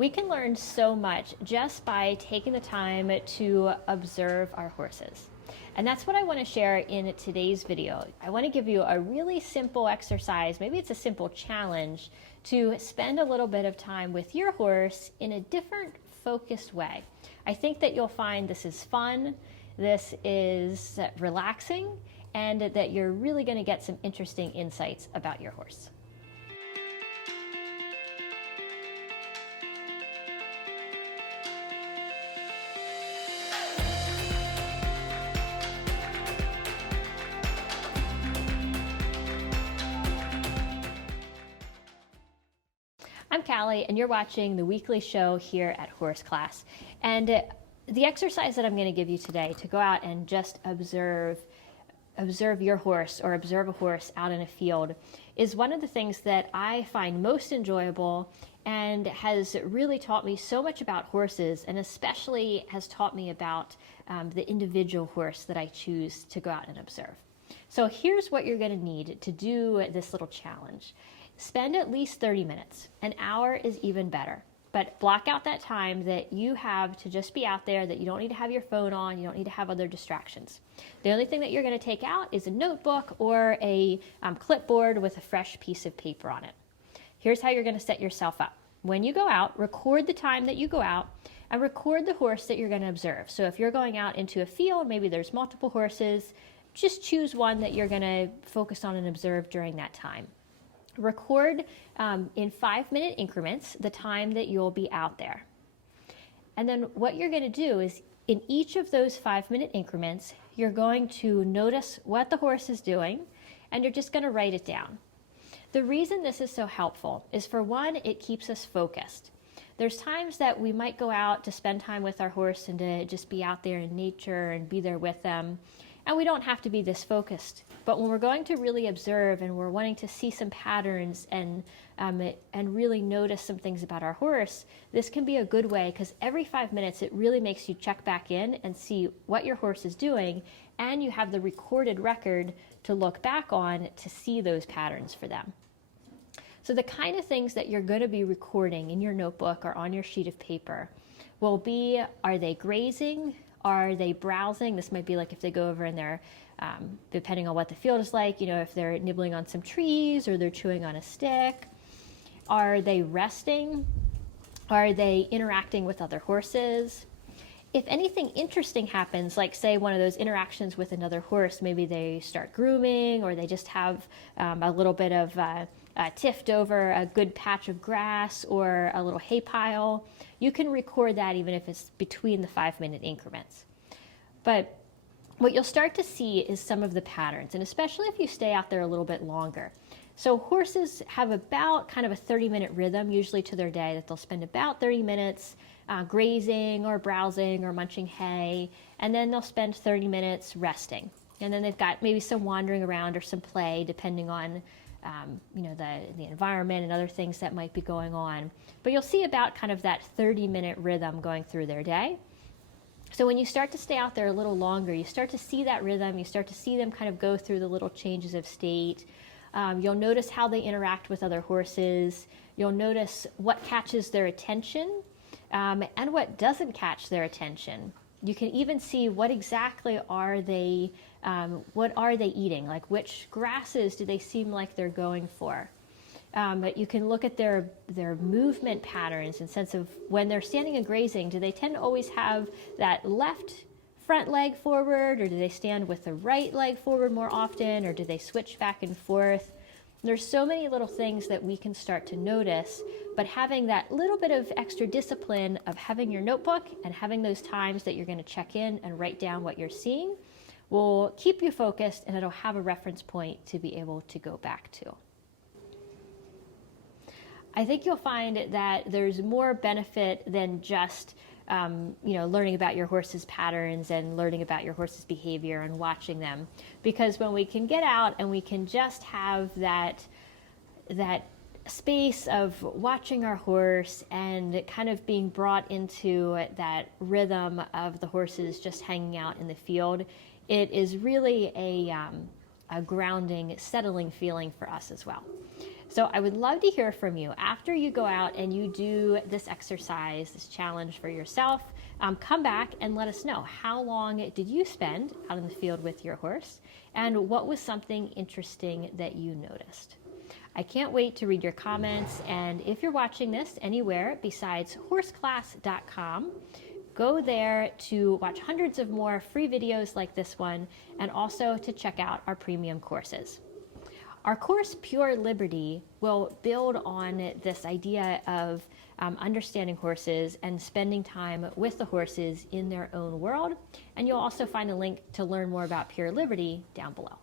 We can learn so much just by taking the time to observe our horses. And that's what I want to share in today's video. I want to give you a really simple exercise, maybe it's a simple challenge, to spend a little bit of time with your horse in a different, focused way. I think that you'll find this is fun, this is relaxing, and that you're really going to get some interesting insights about your horse. I'm Callie, and you're watching the weekly show here at Horse Class. And the exercise that I'm going to give you today to go out and just observe your horse or observe a horse out in a field is one of the things that I find most enjoyable and has really taught me so much about horses, and especially has taught me about the individual horse that I choose to go out and observe. So here's what you're going to need to do this little challenge. Spend at least 30 minutes. An hour is even better. But block out that time that you have to just be out there, that you don't need to have your phone on, you don't need to have other distractions. The only thing that you're going to take out is a notebook or a clipboard with a fresh piece of paper on it. Here's how you're going to set yourself up. When you go out, record the time that you go out and record the horse that you're going to observe. So if you're going out into a field, maybe there's multiple horses, just choose one that you're going to focus on and observe during that time. Record in 5-minute increments the time that you'll be out there. And then what you're going to do is in each of those 5-minute increments, you're going to notice what the horse is doing, and you're just going to write it down. The reason this is so helpful is, for one, it keeps us focused. There's times that we might go out to spend time with our horse and to just be out there in nature and be there with them. And we don't have to be this focused. But when we're going to really observe and we're wanting to see some patterns and really notice some things about our horse, this can be a good way, because every 5 minutes it really makes you check back in and see what your horse is doing, and you have the recorded record to look back on to see those patterns for them. So the kind of things that you're going to be recording in your notebook or on your sheet of paper will be, are they grazing? Are they browsing? This might be like if they go over and they're, depending on what the field is like, if they're nibbling on some trees or they're chewing on a stick. Are they resting? Are they interacting with other horses? If anything interesting happens, like say one of those interactions with another horse, maybe they start grooming, or they just have a little bit of tiffed over a good patch of grass or a little hay pile, you can record that even if it's between the 5-minute increments. But what you'll start to see is some of the patterns, and especially if you stay out there a little bit longer. So horses have about kind of a 30-minute rhythm usually to their day, that they'll spend about 30 minutes grazing or browsing or munching hay, and then they'll spend 30 minutes resting. And then they've got maybe some wandering around or some play, depending on the environment and other things that might be going on. But you'll see about kind of that 30-minute rhythm going through their day. So when you start to stay out there a little longer, you start to see that rhythm, you start to see them kind of go through the little changes of state. You'll notice how they interact with other horses. You'll notice what catches their attention and what doesn't catch their attention. You can even see what exactly are they eating, like which grasses do they seem like they're going for. But you can look at their movement patterns in sense of when they're standing and grazing, do they tend to always have that left front leg forward, or do they stand with the right leg forward more often, or do they switch back and forth? There's so many little things that we can start to notice, but having that little bit of extra discipline of having your notebook and having those times that you're going to check in and write down what you're seeing will keep you focused, and it'll have a reference point to be able to go back to. I think you'll find that there's more benefit than just learning about your horse's patterns and learning about your horse's behavior and watching them. Because when we can get out and we can just have that space of watching our horse and kind of being brought into that rhythm of the horses just hanging out in the field, it is really a grounding, settling feeling for us as well. So I would love to hear from you after you go out and you do this exercise, this challenge for yourself. Come back and let us know, how long did you spend out in the field with your horse, and what was something interesting that you noticed? I can't wait to read your comments, and if you're watching this anywhere besides horseclass.com, go there to watch hundreds of more free videos like this one, and also to check out our premium courses. Our course, Pure Liberty, will build on this idea of understanding horses and spending time with the horses in their own world. And you'll also find a link to learn more about Pure Liberty down below.